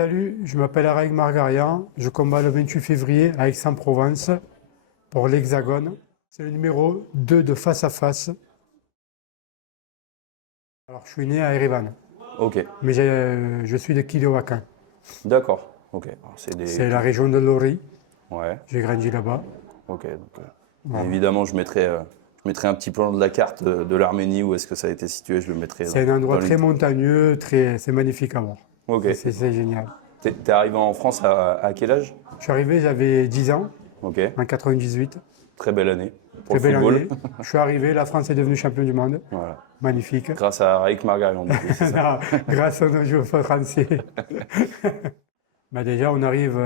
Salut, je m'appelle Araïk Margarian, je combats le 28 février à Aix-en-Provence pour l'Hexagone. C'est le numéro 2 de Face à Face. Alors, je suis né à Erevan, Ok, mais je suis de Kilowakan. d'accord. Ok, alors c'est des. C'est la région de Lori, Ouais, j'ai grandi là-bas. ok. Donc, bien Voilà. évidemment, je mettrai un petit plan de la carte de l'Arménie, où est-ce que ça a été situé, je le mettrai C'est un endroit dans très l'interview. montagneux, c'est magnifique à voir. Ok. C'est génial. T'es arrivé en France à quel âge? Je suis arrivé, j'avais 10 ans, Ok, en 98. très belle année pour Très le belle football. année. Je suis arrivé, la France est devenue champion du monde. Voilà. Magnifique. Grâce à Raïk Margarian, du coup, c'est ça. Non, grâce à nos joueurs français. Bah déjà, on arrive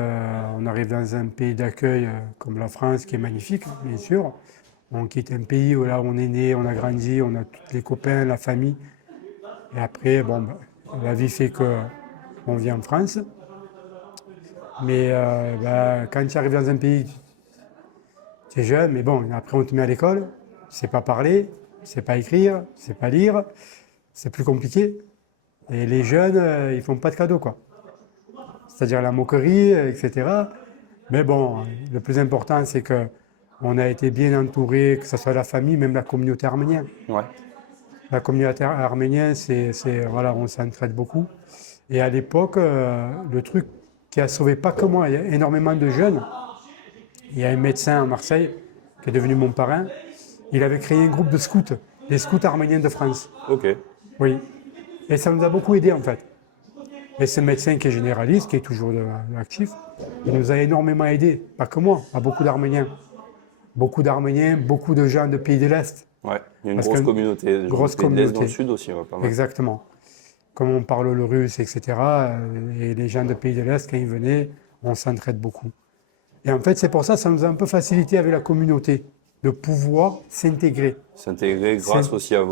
dans un pays d'accueil comme la France, qui est magnifique, bien sûr. On quitte un pays où là on est né, on a grandi, on a tous les copains, la famille. Et après, bon, bah, la vie fait que on vient en France. Mais bah, quand tu arrives dans un pays, tu es jeune, mais bon, après on te met à l'école, tu sais pas parler, tu sais pas écrire, tu sais pas lire, c'est plus compliqué. Et les jeunes, ils font pas de cadeaux, quoi. C'est-à-dire la moquerie, etc. Mais bon, le plus important, c'est que on a été bien entouré, que ce soit la famille, même la communauté arménienne. Ouais, La communauté arménienne, voilà, on s'entraide beaucoup. Et à l'époque, le truc qui a sauvé pas que moi, il y a énormément de jeunes. Il y a un médecin à Marseille qui est devenu mon parrain. Il avait créé un groupe de scouts, les scouts arméniens de France. ok. Oui. Et ça nous a beaucoup aidé en fait. Et ce médecin qui est généraliste, qui est toujours actif, il nous a énormément aidés, pas que moi, à beaucoup d'Arméniens. Beaucoup d'Arméniens, beaucoup de gens de pays de l'Est. Ouais, il y a une Parce grosse que communauté, des gens du grosse pays de l'Est dans le communauté, sud aussi, ouais, pas mal. exactement. Comme on parle le russe, etc., et les gens de pays de l'Est, quand ils venaient, on s'entraide beaucoup. Et en fait, c'est pour ça que ça nous a un peu facilité avec la communauté, de pouvoir s'intégrer. S'intégrer C'est- grâce aussi à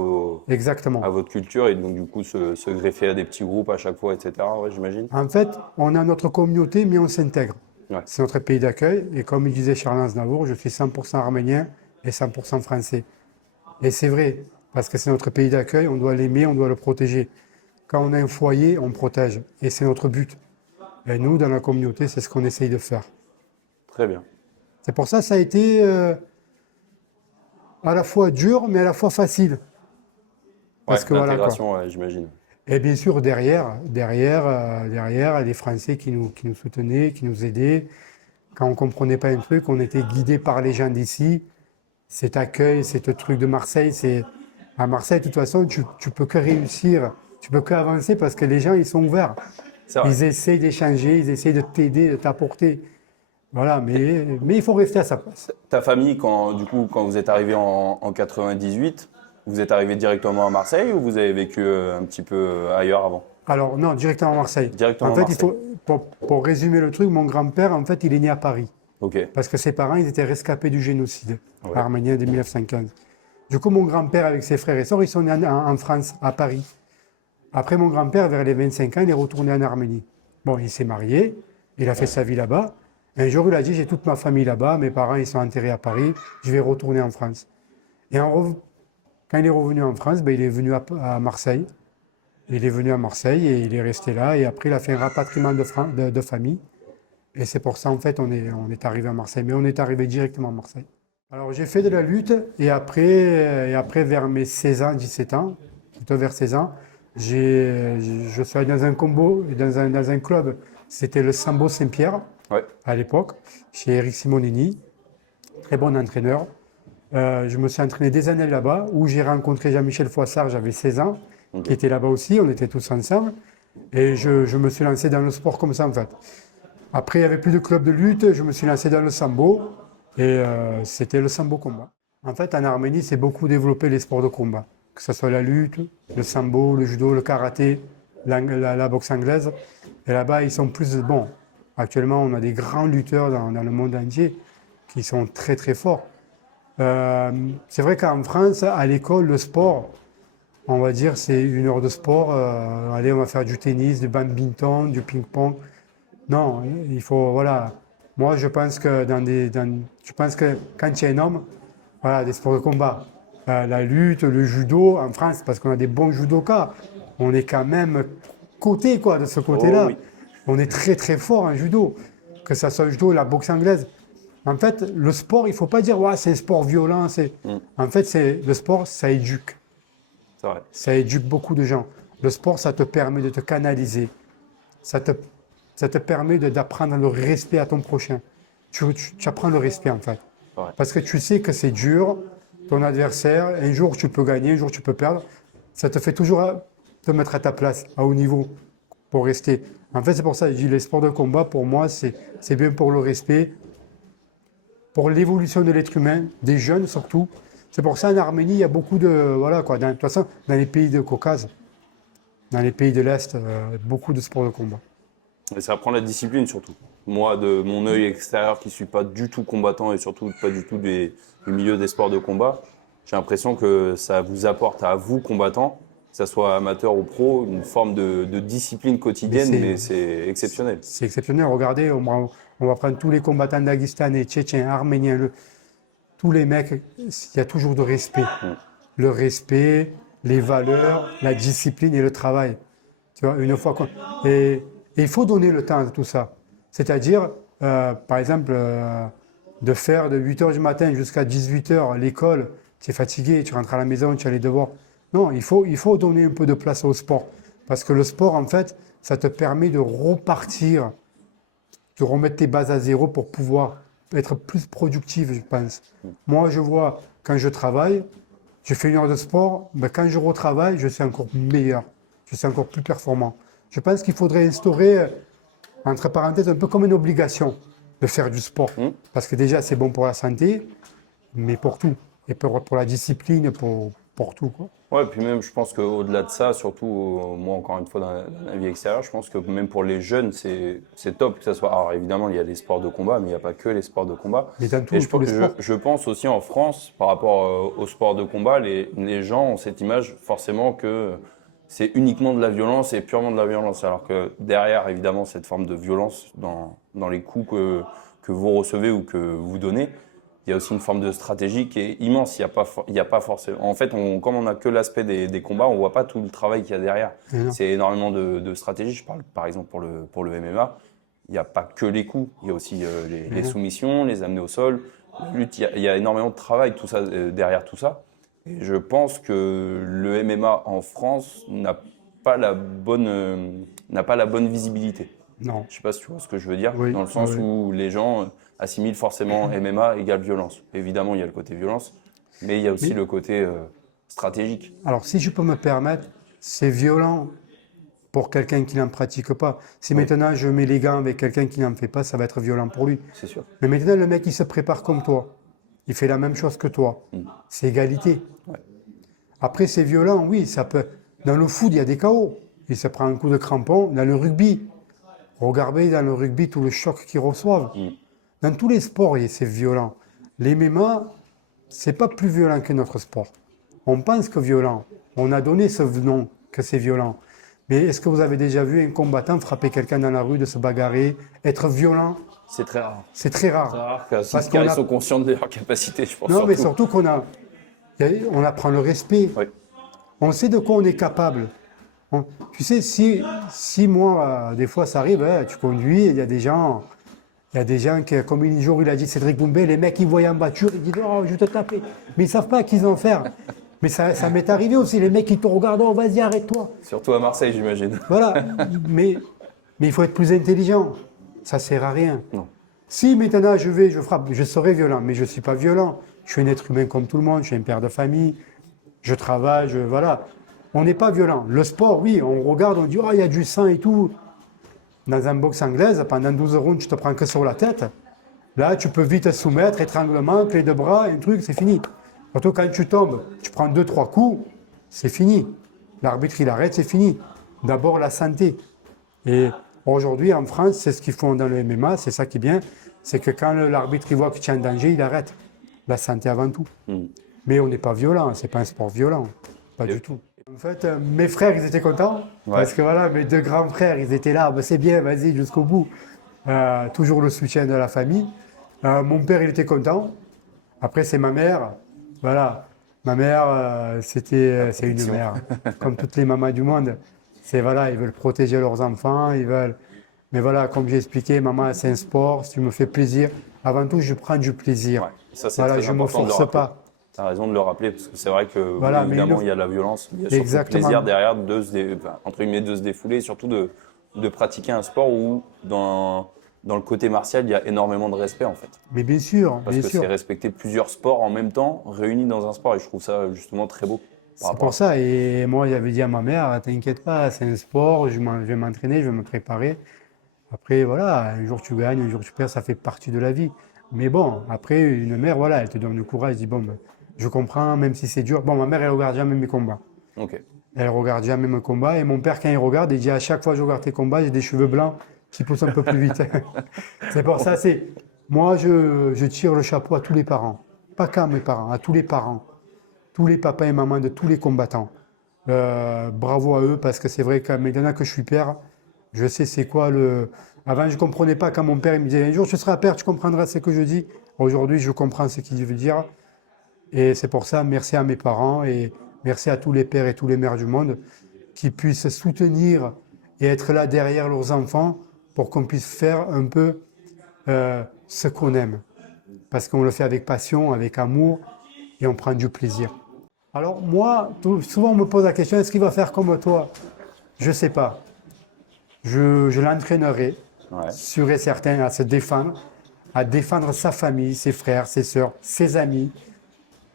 Exactement. votre culture et donc du coup se greffer à des petits groupes à chaque fois, etc. Ouais, j'imagine. En fait, on a notre communauté, mais on s'intègre. Ouais, C'est notre pays d'accueil, et comme il disait Charles Aznavour, je suis 100% arménien et 100% français. Et c'est vrai, parce que c'est notre pays d'accueil, on doit l'aimer, on doit le protéger. Quand on a un foyer, on protège. Et c'est notre but. Et nous, dans la communauté, c'est ce qu'on essaye de faire. très bien. C'est pour ça que ça a été à la fois dur, mais à la fois facile. Ouais, Parce que voilà quoi. l'intégration, ouais, j'imagine. Et bien sûr, derrière, les Français qui nous soutenaient, qui nous aidaient. Quand on ne comprenait pas un truc, on était guidé par les gens d'ici. Cet accueil, cet truc de Marseille, c'est à Marseille, de toute façon, tu peux que réussir, tu peux que avancer parce que les gens, ils sont ouverts. C'est vrai. Ils essayent d'échanger, ils essayent de t'aider, de t'apporter. Voilà, mais il faut rester à sa place. Ta famille, quand vous êtes arrivé en 98, vous êtes arrivé directement à Marseille ou vous avez vécu un petit peu ailleurs avant? Alors, non, directement à Marseille. En Directement à fait, Marseille. pour résumer le truc, mon grand-père, en fait, il est né à Paris. Ok. Parce que ses parents, ils étaient rescapés du génocide Ouais. arménien de 1915. Du coup, mon grand-père, avec ses frères et sœurs, ils sont nés en France, à Paris. Après, mon grand-père, vers les 25 ans, il est retourné en Arménie. Bon, il s'est marié, il a fait sa vie là-bas. Un jour, il a dit, j'ai toute ma famille là-bas, mes parents, ils sont enterrés à Paris, je vais retourner en France. Et quand il est revenu en France, ben, il est venu à Marseille. Il est venu à Marseille et il est resté là. Et après, il a fait un rapatriement de famille. Et c'est pour ça, en fait, on est arrivé à Marseille. Mais on est arrivé directement à Marseille. Alors, j'ai fait de la lutte et après vers mes 16 ans, 17 ans, plutôt vers 16 ans, je suis allé dans un combo, dans un club. C'était le Sambo Saint-Pierre Ouais. à l'époque, chez Eric Simonini, très bon entraîneur. Je me suis entraîné des années là-bas, où j'ai rencontré Jean-Michel Foissard, j'avais 16 ans, Ok. qui était là-bas aussi, on était tous ensemble. Et je me suis lancé dans le sport comme ça, en fait. Après, il n'y avait plus de club de lutte, je me suis lancé dans le sambo, et c'était le sambo combat. En fait, en Arménie, c'est beaucoup développé les sports de combat, que ce soit la lutte, le sambo, le judo, le karaté, la boxe anglaise. Et là-bas, ils sont plus bon. Actuellement, on a des grands lutteurs dans le monde entier qui sont très très forts. C'est vrai qu'en France, à l'école, le sport, on va dire, c'est 1 heure de sport. Allez, on va faire du tennis, du badminton, du ping-pong. Non, il faut, voilà. Moi, je pense que je pense que quand tu es un homme, voilà, des sports de combat, la lutte, le judo en France, parce qu'on a des bons judokas, on est quand même coté, quoi, de ce Oh côté-là. oui. On est très très fort en judo, que ça soit le judo ou la boxe anglaise. En fait, le sport, il ne faut pas dire ouais, c'est un sport violent. En fait, le sport, ça éduque. C'est vrai. Ça éduque beaucoup de gens. Le sport, ça te permet de te canaliser. Ça te permet d'apprendre le respect à ton prochain. Tu apprends le respect en fait. Ouais. Parce que tu sais que c'est dur, ton adversaire, un jour tu peux gagner, un jour tu peux perdre. Ça te fait toujours te mettre à ta place, à haut niveau, pour rester. En fait, c'est pour ça que je dis les sports de combat, pour moi, c'est bien pour le respect, pour l'évolution de l'être humain, des jeunes surtout. C'est pour ça en Arménie, il y a beaucoup de. Voilà quoi, de toute façon, dans les pays de Caucase, dans les pays de l'Est, beaucoup de sports de combat. Et ça apprend la discipline surtout. Moi, de mon œil extérieur qui ne suis pas du tout combattant et surtout pas du tout du milieu des sports de combat, j'ai l'impression que ça vous apporte à vous, combattants, que ce soit amateur ou pro, une forme de discipline quotidienne, mais c'est exceptionnel. C'est exceptionnel. Regardez, on va prendre tous les combattants daguestanais, tchétchènes, arméniens, tous les mecs, il y a toujours de respect. Le respect, les valeurs, la discipline et le travail. Tu vois, une fois et il faut donner le temps à tout ça. C'est-à-dire, par exemple, de faire de 8h du matin jusqu'à 18h l'école, tu es fatigué, tu rentres à la maison, tu as les devoirs. Non, il faut donner un peu de place au sport. Parce que le sport, en fait, ça te permet de repartir, de remettre tes bases à zéro pour pouvoir être plus productif, je pense. Moi, je vois, quand je travaille, je fais 1 heure de sport, mais quand je retravaille, je suis encore meilleur, je suis encore plus performant. Je pense qu'il faudrait instaurer, entre parenthèses, un peu comme une obligation de faire du sport. Parce que déjà, c'est bon pour la santé, mais pour tout. Et pour la discipline, pour tout, quoi. Ouais, puis même, je pense qu'au-delà de ça, surtout, moi, encore une fois, dans la vie extérieure, je pense que même pour les jeunes, c'est top que ça soit. Alors, évidemment, il y a des sports de combat, mais il n'y a pas que les sports de combat. Mais dans Et tous les sports. je pense aussi en France, par rapport aux sports de combat, les gens ont cette image forcément que c'est uniquement de la violence et purement de la violence. Alors que derrière, évidemment, cette forme de violence dans les coups que vous recevez ou que vous donnez, il y a aussi une forme de stratégie qui est immense. Il y a pas forcément. En fait, comme on n'a que l'aspect des combats, on ne voit pas tout le travail qu'il y a derrière. C'est énormément de stratégie. Je parle par exemple pour le MMA. Il n'y a pas que les coups. Il y a aussi les soumissions, les amener au sol, la lutte. Il y a énormément de travail tout ça, derrière tout ça. Et je pense que le MMA en France n'a pas la bonne visibilité. Non. Je ne sais pas si tu vois ce que je veux dire, Oui, dans le sens oui. où les gens assimilent forcément MMA égale violence. Évidemment, il y a le côté violence, mais il y a aussi le côté stratégique. Alors, si je peux me permettre, c'est violent pour quelqu'un qui n'en pratique pas. Si maintenant je mets les gants avec quelqu'un qui n'en fait pas, ça va être violent pour lui. C'est sûr. Mais maintenant, le mec, il se prépare comme toi. Il fait la même chose que toi. C'est égalité. Ouais. Après, c'est violent, oui, ça peut. Dans le foot, il y a des KO. Il se prend un coup de crampon. Dans le rugby, regardez dans le rugby tout le choc qu'ils reçoivent. Dans tous les sports, c'est violent. Les MMA, c'est pas plus violent que notre sport. On pense que violent. On a donné ce nom que c'est violent. Mais est-ce que vous avez déjà vu un combattant frapper quelqu'un dans la rue, de se bagarrer, être violent? C'est très rare. C'est très rare. C'est rare que Parce ils qu'on sont conscients de leur capacité, je pense. Non, mais surtout qu'on on apprend le respect. Oui. On sait de quoi on est capable. Tu sais, si moi, des fois ça arrive, hein, tu conduis, il y a des gens qui, comme un jour il a dit Cédric Doumbé, les mecs ils voient en voiture, ils disent oh, je vais te taper. Mais ils ne savent pas qu'ils en faire. Mais ça m'est arrivé aussi, les mecs qui te regardent, oh vas-y arrête-toi. Surtout à Marseille, j'imagine. Voilà, mais il faut être plus intelligent. Ça ne sert à rien. Non. Si maintenant je frappe, je serai violent, mais je ne suis pas violent. Je suis un être humain comme tout le monde, je suis un père de famille, je travaille, voilà. On n'est pas violent. Le sport, oui, on regarde, on dit oh il y a du sang et tout. Dans un boxe anglaise, pendant 12 rounds, tu te prends que sur la tête. Là, tu peux vite te soumettre, étranglement, clé de bras, un truc, c'est fini. Surtout quand tu tombes, tu prends 2-3 coups, c'est fini. L'arbitre, il arrête, c'est fini. D'abord, la santé. Et aujourd'hui, en France, c'est ce qu'ils font dans le MMA, c'est ça qui est bien, c'est que quand l'arbitre il voit que tu es en danger, il arrête. La santé avant tout. Mais on n'est pas violent, c'est pas un sport violent. Pas du tout. En fait, mes frères, ils étaient contents, parce que voilà, mes 2 grands frères, ils étaient là, ben, c'est bien, vas-y, jusqu'au bout. Toujours le soutien de la famille. Mon père, il était content. Après, c'est ma mère. Voilà, ma mère, c'est une mère, comme toutes les mamans du monde. C'est voilà, ils veulent protéger leurs enfants, ils veulent. Mais voilà, comme j'ai expliqué, maman, c'est un sport, si tu me fais plaisir. Avant tout, je prends du plaisir. Ouais. Ça, c'est Voilà, très je ne me important de le force rappeler. pas. Tu as raison de le rappeler, parce que c'est vrai que, oui, Voilà, mais évidemment, il y a la violence, mais il y a surtout le exactement. plaisir derrière entre guillemets, de se défouler, et surtout de pratiquer un sport où, dans le côté martial, il y a énormément de respect, en fait. Mais bien sûr, Parce bien que sûr. c'est respecter plusieurs sports en même temps, réunis dans un sport, et je trouve ça justement très beau par C'est rapport à pour ça. ça. Et moi, j'avais dit à ma mère, t'inquiète pas, c'est un sport, je vais m'entraîner, je vais me préparer. Après, voilà, un jour tu gagnes, un jour tu perds, ça fait partie de la vie. Mais bon, après, une mère, voilà, elle te donne le courage, elle dit, bon, ben, je comprends, même si c'est dur. Bon, ma mère, elle regarde jamais mes combats. Ok. Elle regarde jamais mes combats. Et mon père, quand il regarde, il dit, à chaque fois que je regarde tes combats, j'ai des cheveux blancs qui poussent un peu plus vite. C'est pour ça, moi, je tire le chapeau à tous les parents. Pas qu'à mes parents, à tous les parents. Tous les papas et mamans de tous les combattants. Bravo à eux, parce que c'est vrai que maintenant que je suis père, je sais c'est quoi le. Avant, je ne comprenais pas quand mon père il me disait un jour tu seras père, tu comprendras ce que je dis. Aujourd'hui, je comprends ce qu'il veut dire. Et c'est pour ça, merci à mes parents et merci à tous les pères et tous les mères du monde qui puissent soutenir et être là derrière leurs enfants pour qu'on puisse faire un peu ce qu'on aime. Parce qu'on le fait avec passion, avec amour et on prend du plaisir. Alors moi, souvent on me pose la question, est-ce qu'il va faire comme toi? Je ne sais pas. Je l'entraînerai, Ouais. sûr et certain, à défendre sa famille, ses frères, ses sœurs, ses amis,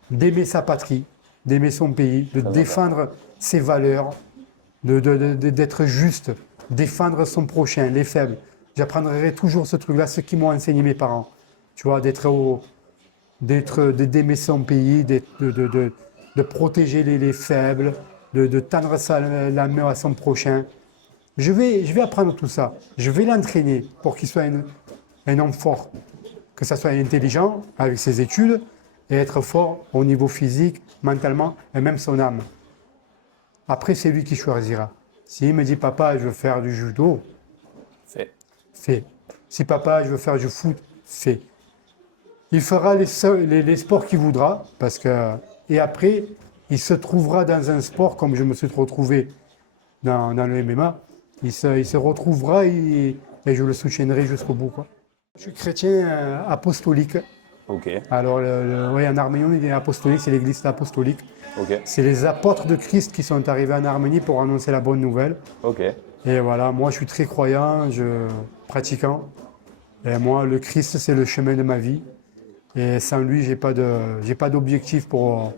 d'aimer sa patrie, d'aimer son pays, de Très défendre ses valeurs, d'être juste, défendre son prochain, les faibles. J'apprendrai toujours ce truc-là, ce qui m'ont enseigné mes parents. Tu vois, d'aimer son pays, de protéger les faibles, de tendre la main à son prochain. Je vais apprendre tout ça. Je vais l'entraîner pour qu'il soit un homme fort, que ça soit intelligent avec ses études et être fort au niveau physique, mentalement et même son âme. Après, c'est lui qui choisira. S'il me dit, papa, je veux faire du judo, Fait. fais. Si papa, je veux faire du foot, fais. Il fera les sports qu'il voudra, et après, il se trouvera dans un sport comme je me suis retrouvé dans le MMA. Il se retrouvera et je le soutiendrai jusqu'au bout, quoi. Je suis chrétien apostolique. Ok. Alors, ouais, en Arménie, on est apostolique, c'est l'église apostolique. Ok. C'est les apôtres de Christ qui sont arrivés en Arménie pour annoncer la bonne nouvelle. Ok. Et voilà, moi, je suis très croyant, pratiquant. Et moi, le Christ, c'est le chemin de ma vie. Et sans lui, j'ai pas d'objectif pour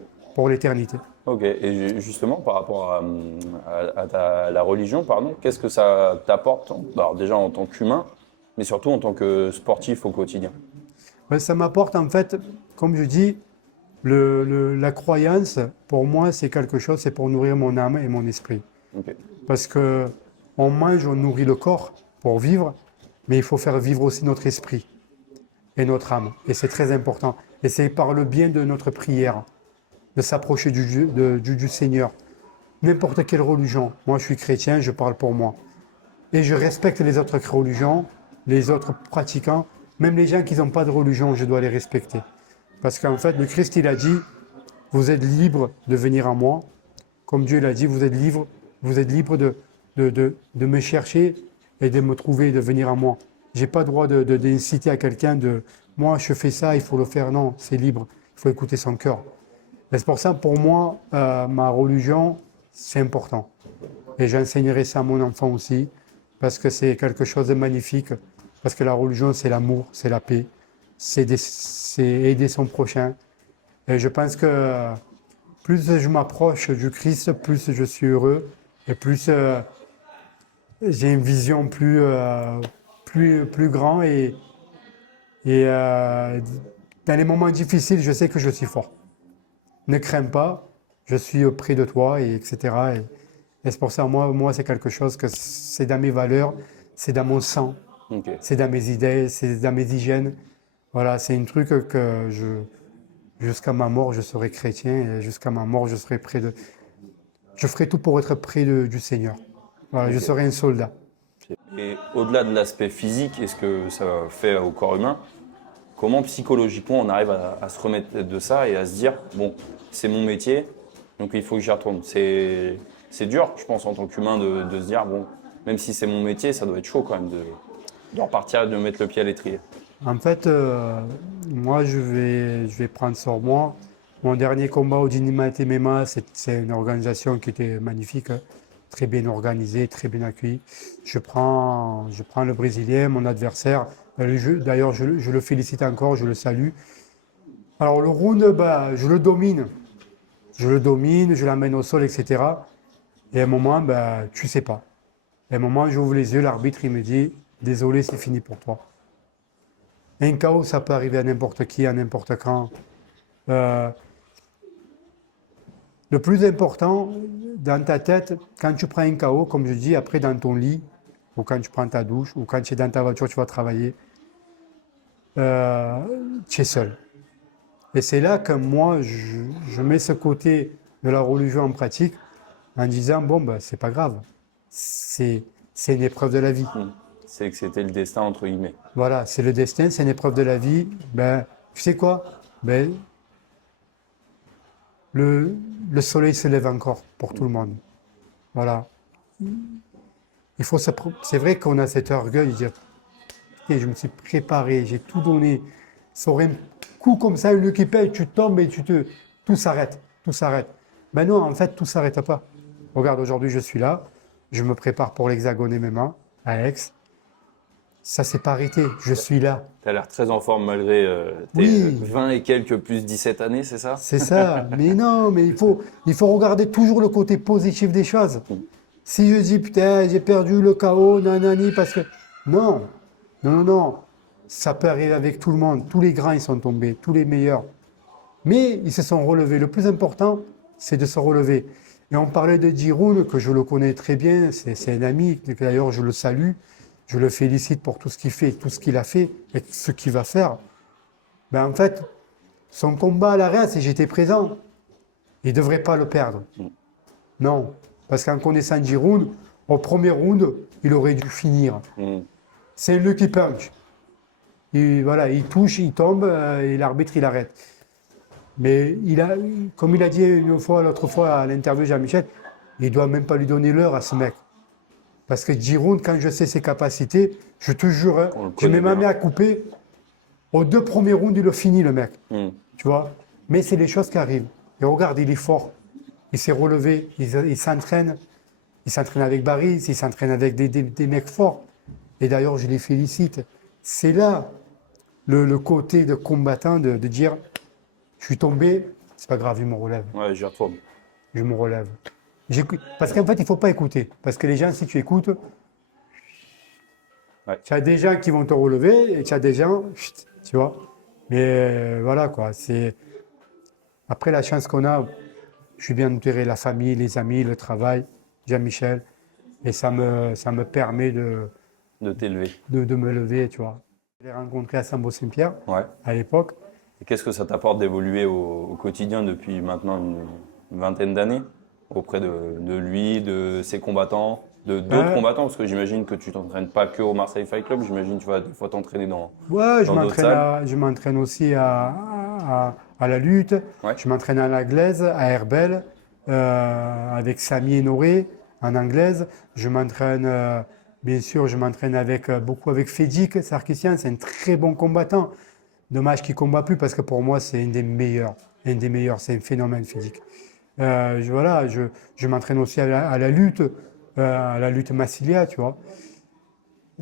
l'éternité. Ok. Et justement, par rapport à la religion, pardon, qu'est-ce que ça t'apporte, alors déjà en tant qu'humain, mais surtout en tant que sportif au quotidien? Ouais, ça m'apporte en fait, comme je dis, la croyance, pour moi, c'est quelque chose, c'est pour nourrir mon âme et mon esprit. Ok. Parce que on mange, on nourrit le corps pour vivre, mais il faut faire vivre aussi notre esprit et notre âme. Et c'est très important. Et c'est par le bien de notre prière, de s'approcher du Seigneur. N'importe quelle religion. Moi, je suis chrétien, je parle pour moi. Et je respecte les autres religions, les autres pratiquants, même les gens qui n'ont pas de religion, je dois les respecter. Parce qu'en fait, le Christ, il a dit, vous êtes libres de venir à moi. Comme Dieu l'a dit, vous êtes libre de me chercher et de me trouver, de venir à moi. Je n'ai pas le droit d'inciter à quelqu'un moi, je fais ça, il faut le faire. Non, c'est libre. Il faut écouter son cœur. Et c'est pour ça, pour moi, ma religion, c'est important. Et j'enseignerai ça à mon enfant aussi, parce que c'est quelque chose de magnifique. Parce que la religion, c'est l'amour, c'est la paix, c'est aider son prochain. Et je pense que plus je m'approche du Christ, plus je suis heureux et plus j'ai une vision plus grande et dans les moments difficiles, je sais que je suis fort. Ne crains pas, je suis près de toi, etc. Et c'est pour ça, moi c'est quelque chose que c'est dans mes valeurs, c'est dans mon sang, Ok. c'est dans mes idées, c'est dans mes hygiènes. Voilà, c'est un truc que jusqu'à ma mort, je serai chrétien et jusqu'à ma mort, je serai je ferai tout pour être près du Seigneur. Voilà, je Ok. serai un soldat. Et au-delà de l'aspect physique et ce que ça fait au corps humain, comment psychologiquement on arrive à se remettre de ça et à se dire, bon, c'est mon métier, donc il faut que j'y retourne. C'est dur, je pense, en tant qu'humain, de se dire, bon, même si c'est mon métier, ça doit être chaud quand même de repartir et de mettre le pied à l'étrier. En fait, moi, je vais prendre sur moi. Mon dernier combat au Dynamite MMA, c'est une organisation qui était magnifique, hein, très bien organisée, très bien accueillie. Je prends le Brésilien, mon adversaire. D'ailleurs, je le félicite encore, je le salue. Alors, le round, bah, je le domine. Je l'amène au sol, etc. Et à un moment, bah, tu sais pas. Et à un moment, j'ouvre les yeux, l'arbitre, il me dit, désolé, c'est fini pour toi. Un KO, ça peut arriver à n'importe qui, à n'importe quand. Euh, le plus important, dans ta tête, quand tu prends un KO, comme je dis, après dans ton lit, ou quand tu prends ta douche, ou quand tu es dans ta voiture, tu vas travailler, euh, tu es seul. Et c'est là que moi, je mets ce côté de la religion en pratique en disant, bon, ben, c'est pas grave. C'est une épreuve de la vie. C'est que c'était le destin, entre guillemets. Voilà, c'est le destin, c'est une épreuve de la vie. Ben, tu sais quoi? Ben, le soleil se lève encore pour tout le monde. Voilà. C'est vrai qu'on a cet orgueil de dire, et je me suis préparé, j'ai tout donné. Ça aurait un coup comme ça, une qui pète, tu tombes et tout s'arrête, tout s'arrête. Ben non, en fait, tout s'arrête pas. Regarde, aujourd'hui, je suis là, je me prépare pour l'Hexagone MMA à Aix. Ça s'est pas arrêté, je suis là. Tu as l'air très en forme malgré tes Oui. 20 et quelques plus 17 années, c'est ça? C'est ça. Mais non, mais il faut regarder toujours le côté positif des choses. Si je dis, putain, j'ai perdu le KO, nanani, parce que. Non, non, non, non. Ça peut arriver avec tout le monde. Tous les grands, ils sont tombés, tous les meilleurs. Mais ils se sont relevés. Le plus important, c'est de se relever. Et on parlait de Giroud, que je le connais très bien, c'est un ami, d'ailleurs je le salue, je le félicite pour tout ce qu'il fait, tout ce qu'il a fait et ce qu'il va faire. Ben en fait, son combat à l'arrêt, si j'étais présent, il ne devrait pas le perdre. Non, parce qu'en connaissant Giroud, au premier round, il aurait dû finir. C'est un lucky punch. Voilà, il touche, il tombe et l'arbitre, il arrête. Mais comme il a dit l'autre fois à l'interview de Jean-Michel, il ne doit même pas lui donner l'heure à ce mec. Parce que Giroud, quand je sais ses capacités, je te jure, hein, je mets ma main à couper. Aux 2 premiers rounds, il le finit, le mec. Tu vois? Mais c'est les choses qui arrivent. Et regarde, il est fort. Il s'est relevé, il s'entraîne. Il s'entraîne avec Barry, il s'entraîne avec des mecs forts. Et d'ailleurs, je les félicite. C'est là le côté de combattant de dire, je suis tombé, c'est pas grave, je me relève. Ouais, j'y retourne. Je me relève. Parce qu'en fait, il ne faut pas écouter. Parce que les gens, si tu écoutes, tu as des gens qui vont te relever et tu as des gens, chut, tu vois. Mais voilà, quoi. Après, la chance qu'on a, je suis bien entouré, la famille, les amis, le travail, Jean-Michel. Et ça me permet De t'élever. de me lever, tu vois. Je l'ai rencontré à Sambo-Saint-Pierre, Ouais. à l'époque. Et qu'est-ce que ça t'apporte d'évoluer au quotidien depuis maintenant une vingtaine d'années auprès de lui, de ses combattants, de d'autres combattants? Parce que j'imagine que tu t'entraînes pas que au Marseille Fight Club, j'imagine que tu vas des fois t'entraîner dans Ouais, d'autres salles. je m'entraîne aussi à la lutte. Ouais. Je m'entraîne à l'anglaise, à Herbel, avec Samy et Noré en anglaise. Je m'entraîne, bien sûr, je m'entraîne beaucoup avec Fédic Sarkissian. C'est un très bon combattant. Dommage qu'il ne combat plus parce que pour moi, c'est un des meilleurs. Un des meilleurs, c'est un phénomène physique. Voilà, je m'entraîne aussi à la lutte Massilia, tu vois.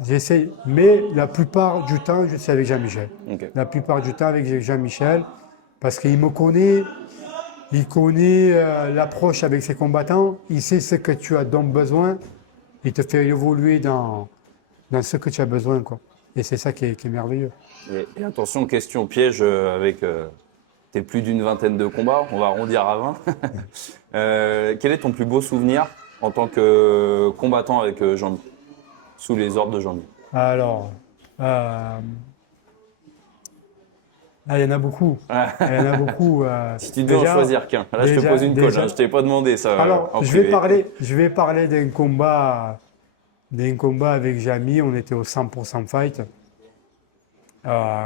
J'essaie, mais la plupart du temps, je suis avec Jean-Michel. Ok. La plupart du temps avec Jean-Michel, parce qu'il me connaît, il connaît l'approche avec ses combattants, il sait ce que tu as donc besoin, il te fait évoluer dans ce que tu as besoin, quoi. Et c'est ça qui est merveilleux. Et attention, question piège avec tes plus d'une vingtaine de combats, on va arrondir à 20. Quel est ton plus beau souvenir en tant que combattant avec Jean-Mi, sous les ordres de Jean-Mi? Alors, il y en a beaucoup. Il y en a beaucoup. Si tu devais en choisir qu'un, là je te pose une colle, hein, je t'ai pas demandé ça. Alors, en je privé. vais parler d'un combat avec Jamy, on était au 100% fight. Euh,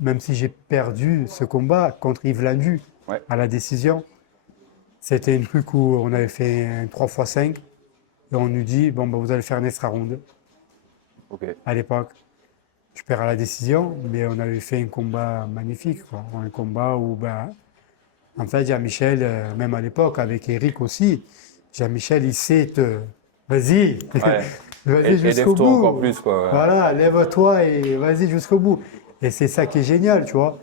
Même si j'ai perdu ce combat contre Yves Landu Ouais. à la décision, c'était un truc où on avait fait un 3x5 et on nous dit, bon, bah, vous allez faire un extra round. Ok. à l'époque. Je perds à la décision, mais on avait fait un combat magnifique, quoi. Un combat où, ben, en fait, Jean-Michel, même à l'époque, avec Eric aussi, Jean-Michel, il sait te. Vas-y, Ouais. vas-y jusqu'au Élève-toi encore bout. plus, quoi. Ouais. Voilà, lève-toi et vas-y jusqu'au bout. Et c'est ça qui est génial, tu vois.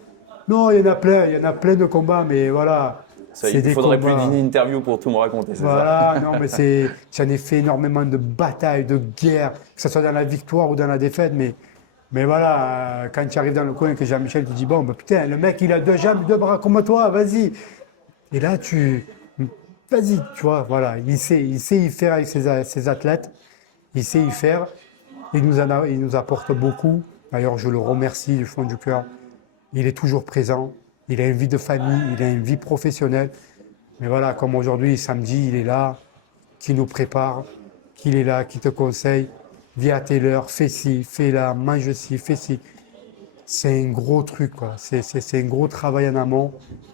Non, il y en a plein de combats, mais voilà, Ça, c'est il des faudrait plus combats. d'une interview pour tout me raconter, c'est ça? Voilà, non, mais j'en ai fait énormément de batailles, de guerres, que ce soit dans la victoire ou dans la défaite, mais voilà, quand tu arrives dans le coin et que Jean-Michel te dit, bon, bah, putain, le mec, il a 2 jambes, 2 bras comme toi, vas-y. Et là, vas-y, tu vois, voilà, il sait y faire avec ses athlètes, il sait y faire, il nous apporte beaucoup. D'ailleurs, je le remercie du fond du cœur. Il est toujours présent, il a une vie de famille, il a une vie professionnelle. Mais voilà, comme aujourd'hui, samedi, il est là, qui nous prépare, qu'il est là, qui te conseille, viens à telle heure, fais ci, fais là, mange ci, fais ci. C'est un gros truc, quoi. C'est un gros travail en amont.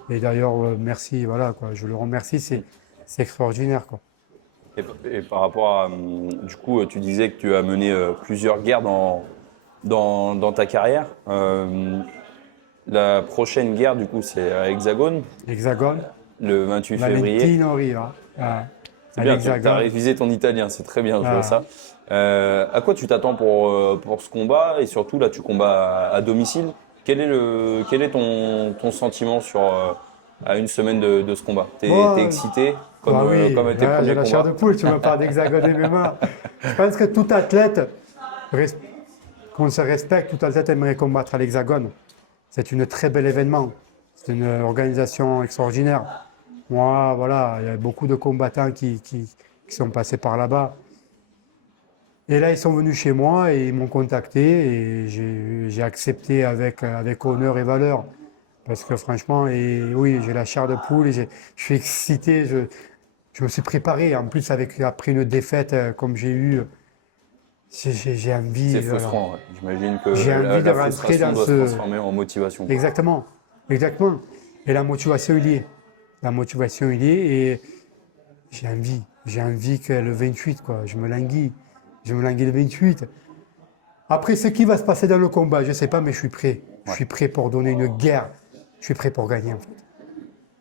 Et d'ailleurs, merci, voilà, quoi. Je le remercie, c'est extraordinaire, quoi. Et par rapport à, du coup, tu disais que tu as mené plusieurs guerres dans ta carrière. La prochaine guerre, du coup, c'est à Hexagone, Hexagone, le 28 février. Valentino Riva, C'est à bien, tu as l'Hexagone. révisé ton italien, c'est très bien, je vois Ah. ça. À quoi tu t'attends pour ce combat? Et surtout, là, tu combats à domicile. Quel est ton sentiment à une semaine de ce combat? T'es Moi, excité comme, bah oui, comme à tes là, j'ai premiers la chair de combats? poule, tu me parles d'Hexagone MMA. Je pense que tout athlète, res- qu'on se respecte, tout athlète aimerait combattre à l'Hexagone. C'est un très bel événement. C'est une organisation extraordinaire. Moi, voilà, il y a beaucoup de combattants qui sont passés par là-bas. Et là, ils sont venus chez moi et ils m'ont contacté et j'ai accepté avec honneur et valeur. Parce que franchement, et oui, j'ai la chair de poule et je suis excité. Je me suis préparé. En plus, après une défaite comme j'ai eu, j'ai C'est envie, frustrant, ouais. J'imagine que j'ai envie de la rentrer frustration dans doit se ce. transformer en motivation, quoi. Exactement, exactement. Et la motivation, il y est. La motivation, il y est. Et j'ai envie que le 28, quoi, je me languis. Je me languis le 28. Après, ce qui va se passer dans le combat, je ne sais pas, mais je suis prêt. Je Ouais. suis prêt pour donner une guerre. Je suis prêt pour gagner, en fait.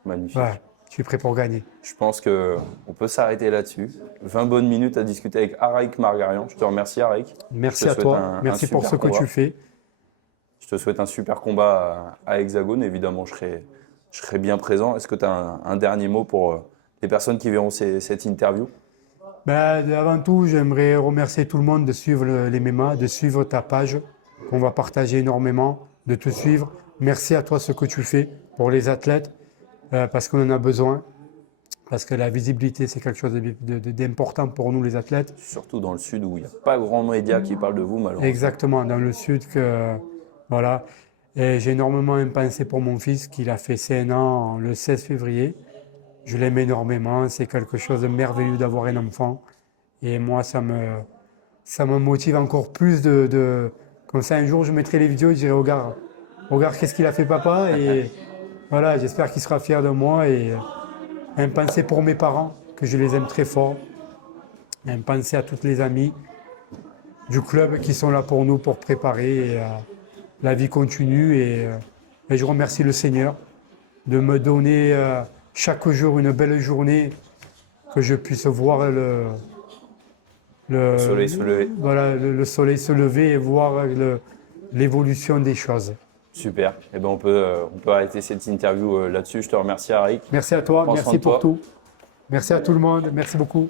Magnifique. Ouais, je suis prêt pour gagner. Je pense qu'on peut s'arrêter là-dessus. 20 bonnes minutes à discuter avec Araïk Margarian. Je te remercie, Araïk. Merci Je te à souhaite toi. un Merci pour super ce que combat. tu fais. Je te souhaite un super combat à Hexagone. Évidemment, je serai bien présent. Est-ce que tu as un dernier mot pour les personnes qui verront cette interview? Ben, avant tout, j'aimerais remercier tout le monde de suivre les MMA, de suivre ta page, qu'on va partager énormément, de te suivre. Merci à toi ce que tu fais pour les athlètes, parce qu'on en a besoin, parce que la visibilité, c'est quelque chose d'important pour nous, les athlètes. Surtout dans le sud où il n'y a pas grand média qui parle de vous, malheureusement. Exactement, dans le sud, voilà. Et j'ai énormément une pensée pour mon fils, qui a fait CNA le 16 février. Je l'aime énormément, c'est quelque chose de merveilleux d'avoir un enfant. Et moi, ça me motive encore plus Comme ça, un jour, je mettrai les vidéos et je dirai, regarde qu'est-ce qu'il a fait papa. Et voilà, j'espère qu'il sera fier de moi. Et un pensée pour mes parents, que je les aime très fort. Un pensée à toutes les amies du club qui sont là pour nous, pour préparer. Et, la vie continue. Et je remercie le Seigneur de me donner chaque jour une belle journée, que je puisse voir Le soleil se lever. voilà, le soleil se lever et voir l'évolution des choses. Super. Eh ben, on peut arrêter cette interview là-dessus. Je te remercie, Araïk. Merci à toi, Prends soin merci de toi. pour tout. Merci à tout le monde, merci beaucoup.